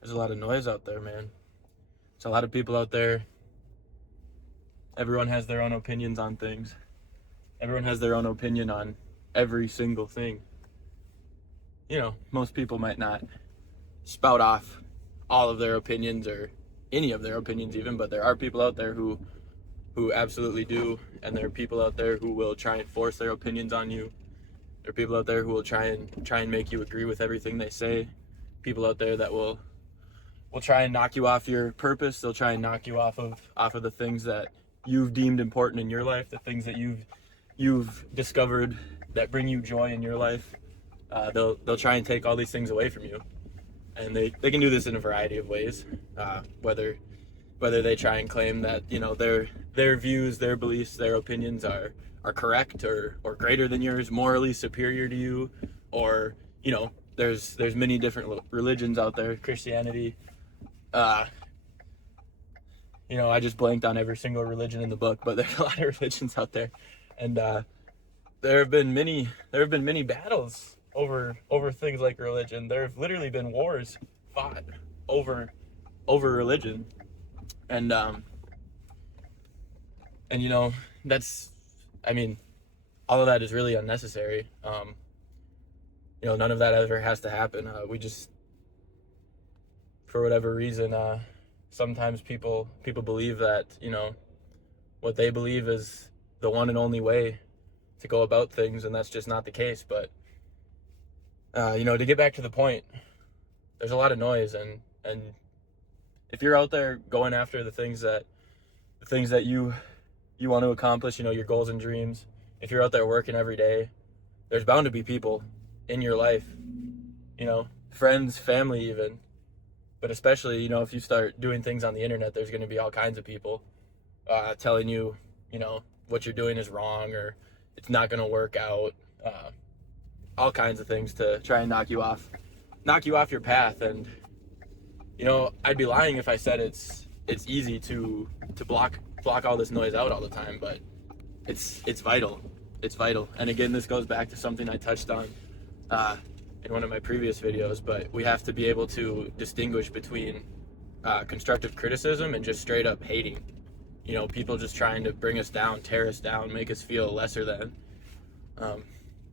There's a lot of noise out there, man. There's a lot of people out there. Everyone has their own opinions on things. Everyone has their own opinion on every single thing. Most people might not spout off all of their opinions or any of their opinions even, but there are people out there who absolutely do, and there are people out there who will try and force their opinions on you. There are people out there who will try and make you agree with everything they say. People out there that will try and knock you off your purpose. They'll try and knock you off of the things that you've deemed important in your life, the things that you've discovered that bring you joy in your life. They'll try and take all these things away from you, and they can do this in a variety of ways. Whether they try and claim that their views, their beliefs, their opinions are correct or greater than yours, morally superior to you, or there's many different religions out there. Christianity. I just blanked on every single religion in the book, but there's a lot of religions out there, and there have been many battles over things like religion. There have literally been wars fought over religion, and that's, all of that is really unnecessary. None of that ever has to happen. We just, for whatever reason, sometimes people believe that what they believe is the one and only way to go about things, and that's just not the case. But to get back to the point, there's a lot of noise, and if you're out there going after the things that you want to accomplish, your goals and dreams, if you're out there working every day, there's bound to be people in your life, friends, family even, but especially, if you start doing things on the internet, there's going to be all kinds of people telling you, what you're doing is wrong, or it's not going to work out, all kinds of things to try and knock you off your path. And I'd be lying if I said it's easy to block all this noise out all the time, but it's vital. And again, this goes back to something I touched on in one of my previous videos, but we have to be able to distinguish between constructive criticism and just straight up hating. People just trying to bring us down, tear us down, make us feel lesser than.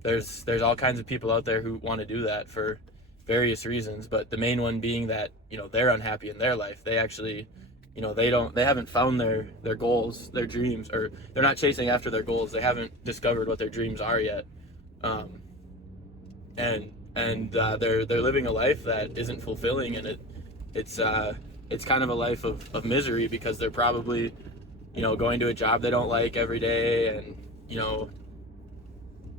There's all kinds of people out there who want to do that for various reasons, but the main one being that they're unhappy in their life. They actually they haven't found their goals, their dreams, or they're not chasing after their goals. They haven't discovered what their dreams are yet, and they're living a life that isn't fulfilling, and it's kind of a life of misery, because they're probably going to a job they don't like every day, and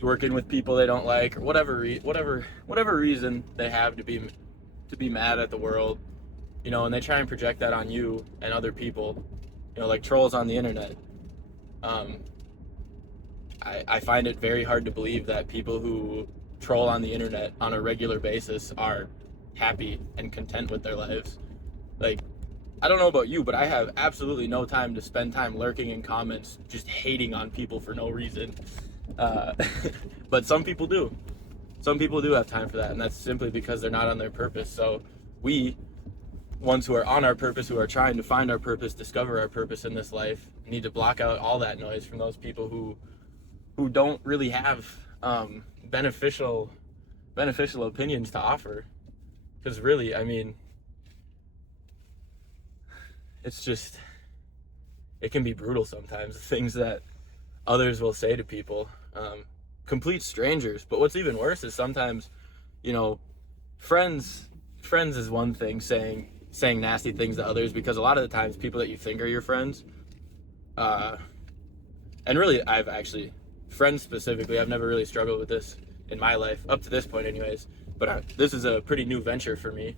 working with people they don't like, or whatever reason they have to be mad at the world, and they try and project that on you and other people, like trolls on the internet. I find it very hard to believe that people who troll on the internet on a regular basis are happy and content with their lives. Like, I don't know about you, but I have absolutely no time to spend time lurking in comments, just hating on people for no reason. But some people do. Some people do have time for that, and that's simply because they're not on their purpose. So we, ones who are on our purpose, who are trying to find our purpose, discover our purpose in this life, need to block out all that noise from those people who don't really have beneficial opinions to offer. Because really, it's just, it can be brutal sometimes, the things that others will say to people, complete strangers. But what's even worse is sometimes, friends is one thing, saying nasty things to others, because a lot of the times people that you think are your friends, and really friends specifically, I've never really struggled with this in my life up to this point anyways, but this is a pretty new venture for me,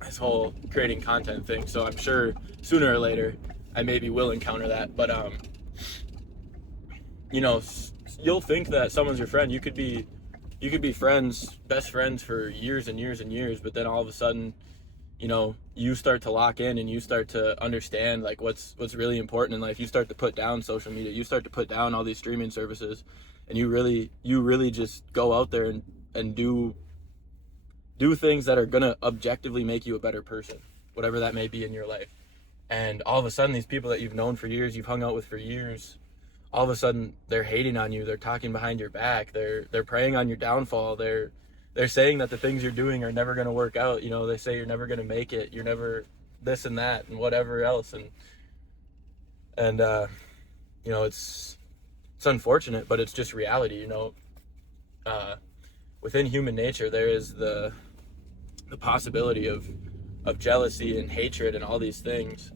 this whole creating content thing, so I'm sure sooner or later I maybe will encounter that. But you'll think that someone's your friend. You could be best friends for years and years and years, but then all of a sudden, you start to lock in, and you start to understand like what's really important in life. You start to put down social media, you start to put down all these streaming services, and you really just go out there and do do things that are going to objectively make you a better person, whatever that may be in your life. And all of a sudden, these people that you've known for years, you've hung out with for years, all of a sudden they're hating on you. They're talking behind your back. They're preying on your downfall. They're saying that the things you're doing are never going to work out. You know, they say you're never going to make it. You're never this and that and whatever else. And you know, it's unfortunate, but it's just reality. You know, within human nature, there is the possibility of jealousy and hatred and all these things,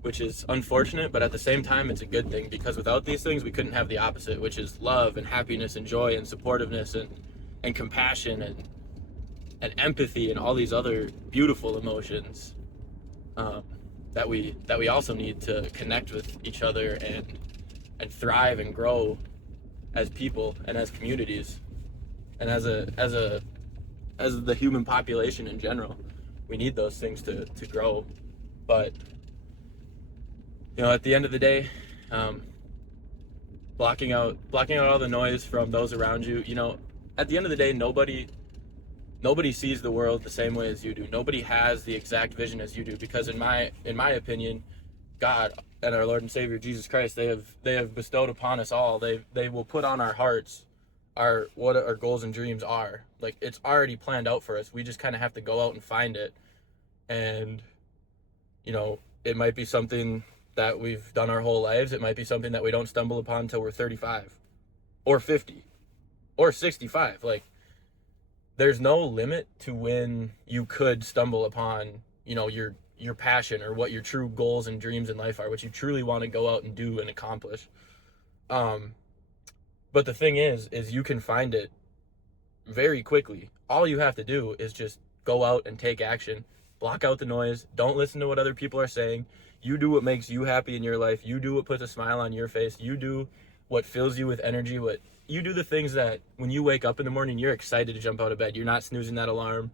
which is unfortunate, but at the same time, it's a good thing, because without these things, we couldn't have the opposite, which is love and happiness and joy and supportiveness and compassion and empathy and all these other beautiful emotions that we also need to connect with each other and thrive and grow as people and as communities and as the human population in general. We need those things to grow. But you know, at the end of the day, blocking out all the noise from those around you. You know, at the end of the day, nobody sees the world the same way as you do. Nobody has the exact vision as you do, because in my opinion, God and our Lord and Savior Jesus Christ, they have bestowed upon us all. They will put on our hearts what our goals and dreams are. Like, it's already planned out for us. We just kind of have to go out and find it. And you know, it might be something that we've done our whole lives. It might be something that we don't stumble upon until we're 35 or 50 or 65. Like, there's no limit to when you could stumble upon, you know, your passion or what your true goals and dreams in life are, what you truly want to go out and do and accomplish. But the thing is you can find it very quickly. All you have to do is just go out and take action. Block out the noise. Don't listen to what other people are saying. You do what makes you happy in your life. You do what puts a smile on your face. You do what fills you with energy. You do the things that when you wake up in the morning, you're excited to jump out of bed. You're not snoozing that alarm.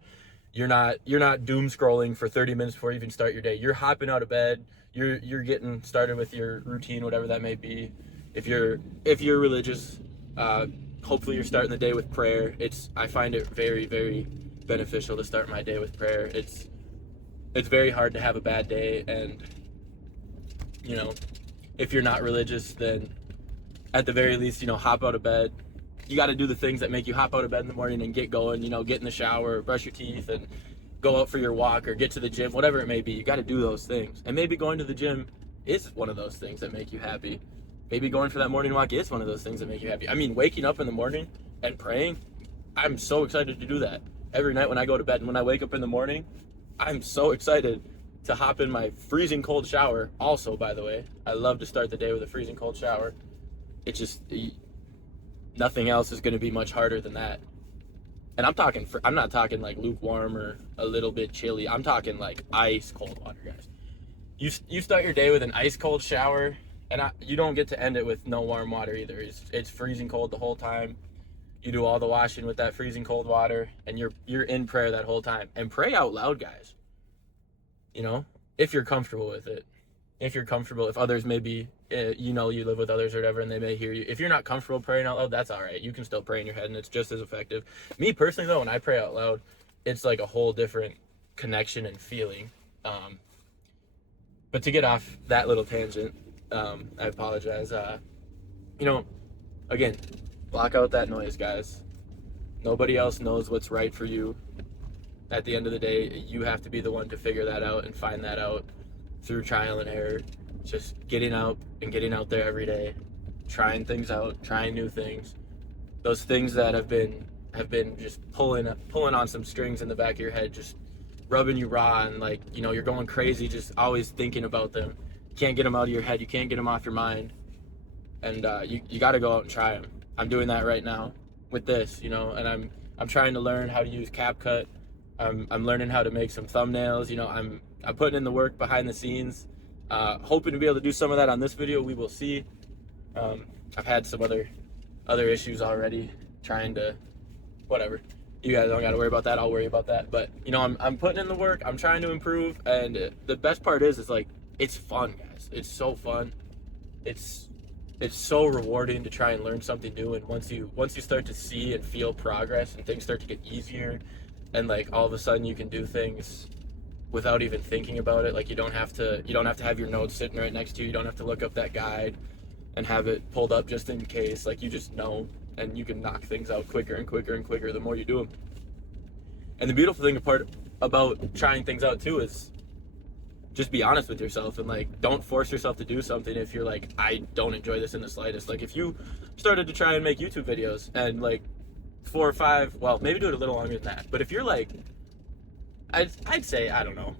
You're not doom scrolling for 30 minutes before you even start your day. You're hopping out of bed. You're getting started with your routine, whatever that may be. If you're religious, hopefully you're starting the day with prayer. I find it very, very beneficial to start my day with prayer. It's very hard to have a bad day, and you know, if you're not religious, then at the very least, you know, hop out of bed. You got to do the things that make you hop out of bed in the morning and get going. You know, get in the shower, brush your teeth, and go out for your walk or get to the gym, whatever it may be. You got to do those things. And maybe going to the gym is one of those things that make you happy. Maybe going for that morning walk is one of those things that make you happy. I mean, waking up in the morning and praying, I'm so excited to do that. Every night when I go to bed, and when I wake up in the morning, I'm so excited to hop in my freezing cold shower. Also, by the way, I love to start the day with a freezing cold shower. It's just, nothing else is going to be much harder than that. And I'm not talking like lukewarm or a little bit chilly. I'm talking like ice cold water, guys. You start your day with an ice cold shower, and you don't get to end it with no warm water either. It's freezing cold the whole time. You do all the washing with that freezing cold water, and you're in prayer that whole time. And pray out loud, guys. You know, if you're comfortable with it. If you're comfortable, if others maybe, you know, you live with others or whatever, and they may hear you. If you're not comfortable praying out loud, that's all right. You can still pray in your head, and it's just as effective. Me personally, though, when I pray out loud, it's like a whole different connection and feeling. But to get off that little tangent, I apologize. You know, again, block out that noise, guys. Nobody else knows what's right for you. At the end of the day, you have to be the one to figure that out and find that out through trial and error. Just getting out there every day, trying things out, trying new things. Those things that have been just pulling on some strings in the back of your head, just rubbing you raw, and like, you know, you're going crazy just always thinking about them. You can't get them out of your head. You can't get them off your mind. And you got to go out and try them. I'm doing that right now with this, you know, and I'm trying to learn how to use CapCut. I'm learning how to make some thumbnails. You know, I'm putting in the work behind the scenes, hoping to be able to do some of that on this video. We will see. I've had some other issues already, trying to, whatever. You guys don't got to worry about that. I'll worry about that. But you know, I'm putting in the work. I'm trying to improve, and the best part is like, it's fun, guys. It's so fun. It's it's so rewarding to try and learn something new. And once you start to see and feel progress and things start to get easier, and like all of a sudden you can do things without even thinking about it. Like you don't have to have your notes sitting right next to you. You don't have to look up that guide and have it pulled up just in case. Like you just know, and you can knock things out quicker and quicker and quicker the more you do them. And the beautiful thing about trying things out too is just be honest with yourself, and like don't force yourself to do something if you're like, I don't enjoy this in the slightest. Like if you started to try and make YouTube videos and like 4 or 5, well, maybe do it a little longer than that, but if you're like, I'd say, I don't know,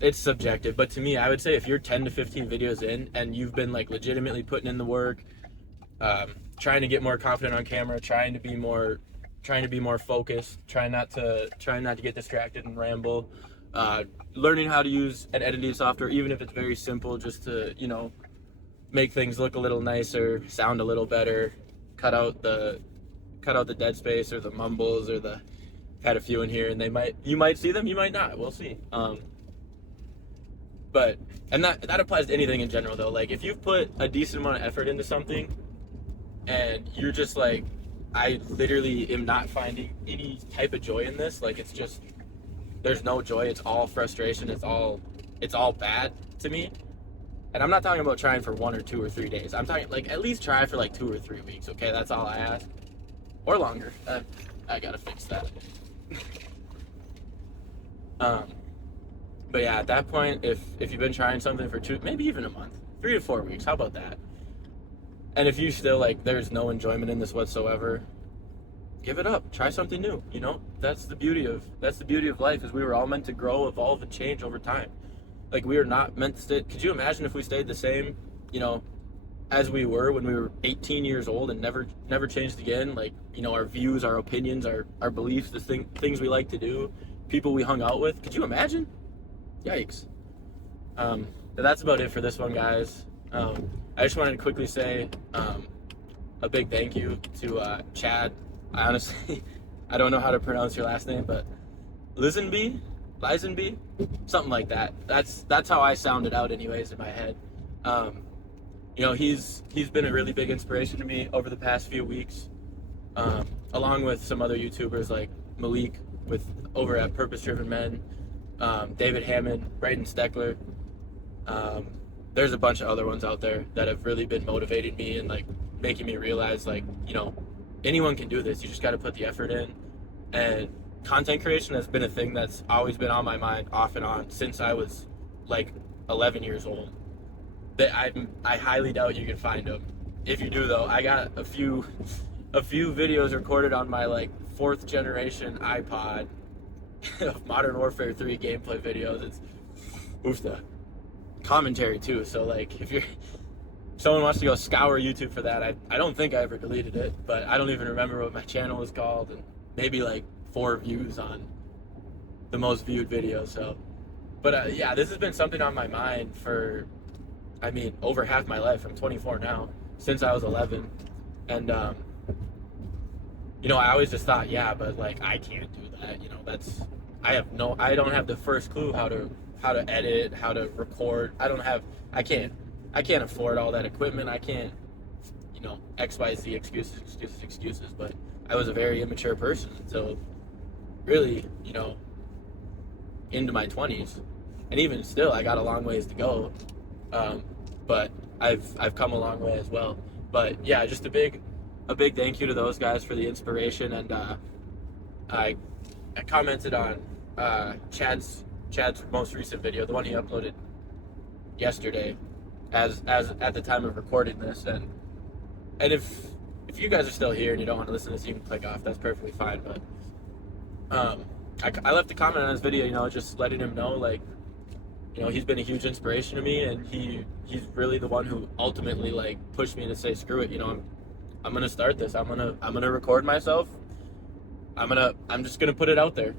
it's subjective, but to me, I would say if you're 10 to 15 videos in and you've been like legitimately putting in the work, trying to get more confident on camera, trying to be more focused, trying not to get distracted and ramble, learning how to use an editing software, even if it's very simple, just to, you know, make things look a little nicer, sound a little better, cut out the dead space or the mumbles or the, had a few in here, and you might see them, you might not, we'll see. But that applies to anything in general though. Like if you've put a decent amount of effort into something and you're just like, I literally am not finding any type of joy in this, like it's just, there's no joy, it's all frustration, it's all bad to me. And I'm not talking about trying for 1 or 2 or 3 days. I'm talking like at least try for like 2 or 3 weeks, okay? That's all I ask. Or longer. I gotta fix that. But yeah, at that point, if you've been trying something for 2, maybe even a month, 3 to 4 weeks, how about that? And if you still like, there's no enjoyment in this whatsoever, give it up. Try something new. You know, that's the beauty of life, is we were all meant to grow, evolve, and change over time. Like we are not meant to stay. Could you imagine if we stayed the same, you know, as we were when we were 18 years old and never changed again? Like, you know, our views, our opinions, our beliefs, the things we like to do, people we hung out with. Could you imagine? Yikes. But that's about it for this one, guys. I just wanted to quickly say a big thank you to Chad. I honestly, I don't know how to pronounce your last name, but Lisenby, something like that. That's how I sound it out anyways in my head. You know, he's been a really big inspiration to me over the past few weeks, along with some other YouTubers like Malik over at Purpose Driven Men, David Hammond, Braden Steckler. There's a bunch of other ones out there that have really been motivating me and like making me realize, like, you know, anyone can do this. You just got to put the effort in. And content creation has been a thing that's always been on my mind off and on since I was like 11 years old. That I highly doubt you can find them. If you do though, I got a few videos recorded on my like 4th generation iPod of Modern Warfare 3 gameplay videos. It's oofta. Commentary too, so like if someone wants to go scour YouTube for that, I don't think I ever deleted it, but I don't even remember what my channel was called, and maybe like 4 views on the most viewed video. So but yeah, this has been something on my mind for, I mean, over half my life. I'm 24 now, since I was 11. And you know, I always just thought, yeah, but like I can't do that, you know. I don't have the first clue how to edit, how to record. I can't afford all that equipment. I can't, you know, XYZ excuses. But I was a very immature person until really, you know, into my 20s. And even still, I got a long ways to go. But I've come a long way as well. But yeah, just a big thank you to those guys for the inspiration. And I commented on Chad's most recent video, the one he uploaded yesterday, as at the time of recording this. And if you guys are still here and you don't want to listen to this, you can click off. That's perfectly fine. But I left a comment on his video, you know, just letting him know, like, you know, he's been a huge inspiration to me, and he's really the one who ultimately like pushed me to say, screw it, you know, I'm gonna start this. I'm gonna record myself. I'm just gonna put it out there.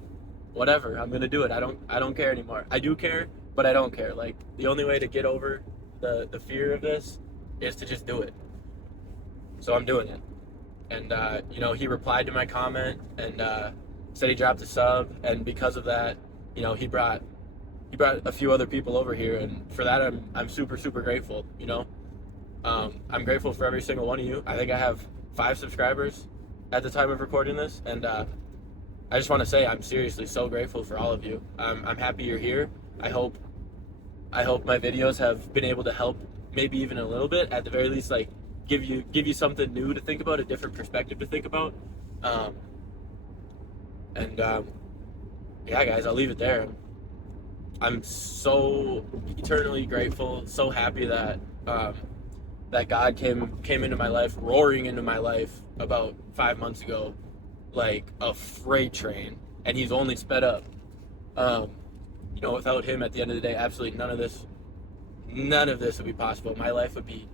Whatever, I'm gonna do it. I don't care anymore. I do care, but I don't care. Like, the only way to get over the fear of this is to just do it. So I'm doing it. And you know, he replied to my comment and said he dropped a sub, and because of that, you know, he brought a few other people over here, and for that I'm super grateful, you know. I'm grateful for every single one of you. I think I have 5 subscribers at the time of recording this, and I just want to say I'm seriously so grateful for all of you. I'm happy you're here. I hope my videos have been able to help, maybe even a little bit, at the very least, like give you something new to think about, a different perspective to think about. Yeah, guys, I'll leave it there. I'm so eternally grateful, so happy that that God came into my life, roaring into my life about 5 months ago, like a freight train, and He's only sped up. Without Him, at the end of the day, absolutely none of this would be possible. My life would be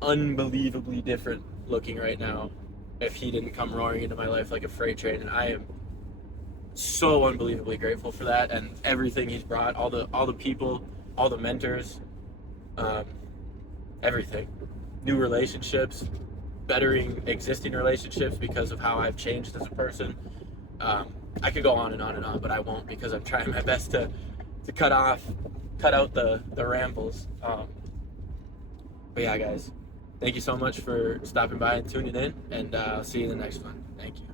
unbelievably different looking right now if He didn't come roaring into my life like a freight train, and I am so unbelievably grateful for that, and everything He's brought, all the people, all the mentors, everything, new relationships, bettering existing relationships because of how I've changed as a person. I could go on and on and on, but I won't, because I'm trying my best to cut out the rambles. But yeah, guys, thank you so much for stopping by and tuning in, and I'll see you in the next one. Thank you.